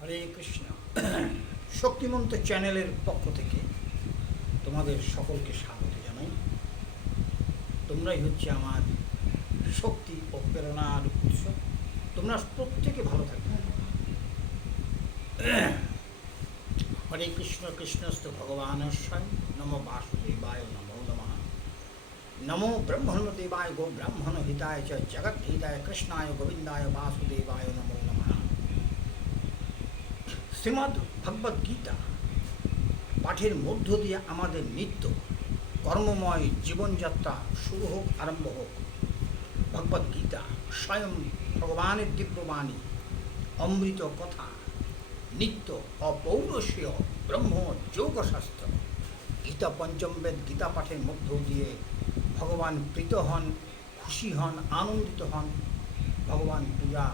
হরে কৃষ্ণ। শক্তিমন্ত চ্যানেলের পক্ষ থেকে তোমাদের সকলকে স্বাগত জানাই। তোমরাই হচ্ছে আমার শক্তি ও প্রেরণার উৎস। তোমরা প্রত্যেকে ভালো থাকবে হরে কৃষ্ণ, কৃষ্ণস্ত ভগবান নম বাসুদেবায় নমো নমঃ। নমো ব্রহ্মণদেবায় গো ব্রাহ্মণ হিতায় চ জগৎ হিতায় কৃষ্ণায় গোবিন্দায় বাসুদেবায় নমো নমঃ। শ্রীমদ্ ভগবদ গীতা পাঠের মধ্য দিয়ে আমাদের নিত্য কর্মময় জীবনযাত্রা শুরু হোক, আরম্ভ হোক। ভগবদ গীতা স্বয়ং ভগবানের দিব্যবাণী অমৃত কথা, নিত্য অপৌরসীয় ব্রহ্ম যোগশাস্ত্র। গীতা পঞ্চম বেদ গীতা পাঠের মধ্য দিয়ে ভগবান প্রীত হন, খুশি হন, আনন্দিত হন। ভগবান পূজা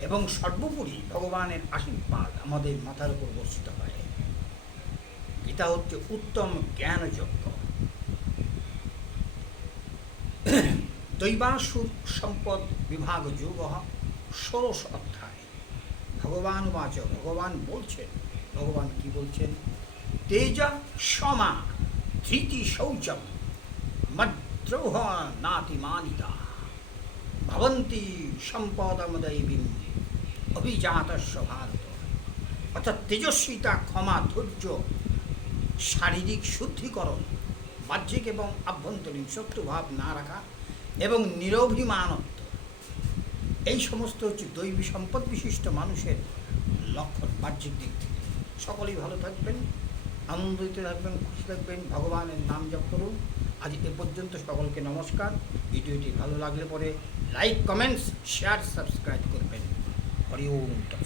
এবং সর্বোপরি ভগবানের আশীর্বাদ আমাদের মাথার উপর বর্ষিত হয়। গীতা হচ্ছে উত্তম জ্ঞানযজ্ঞ। দৈবাসুর সম্পদ বিভাগ যোগ ষোড়শ অধ্যায়। ভগবান বাচ ভগবান বলছেন, ভগবান কি বলছেন? তেজা সমা ধৃতি শৌচম মদ্রোহ নাতি মানিতা ভবন্তি সম্পদমদৈবীম অভিজাতস্য ভারত অর্থাৎ তেজস্বিতা ক্ষমা, ধৈর্য, শারীরিক শুদ্ধিকরণ, বাহ্যিক এবং আভ্যন্তরীণ শত্রুভাব না রাখা এবং নিরভিমানত্ব। এই সমস্ত হচ্ছে দৈবী সম্পদ বিশিষ্ট মানুষের লক্ষণ বাহ্যিক দিক থেকে। সকলেই ভালো থাকবেন, আনন্দিত থাকবেন, খুশি থাকবেন, ভগবানের নাম জপ করুন। আজ এ পর্যন্ত সকলকে নমস্কার। ভিডিওটি ভালো লাগলে পরে লাইক কমেন্টস শেয়ার সাবস্ক্রাইব করবেন। あれを思ったんで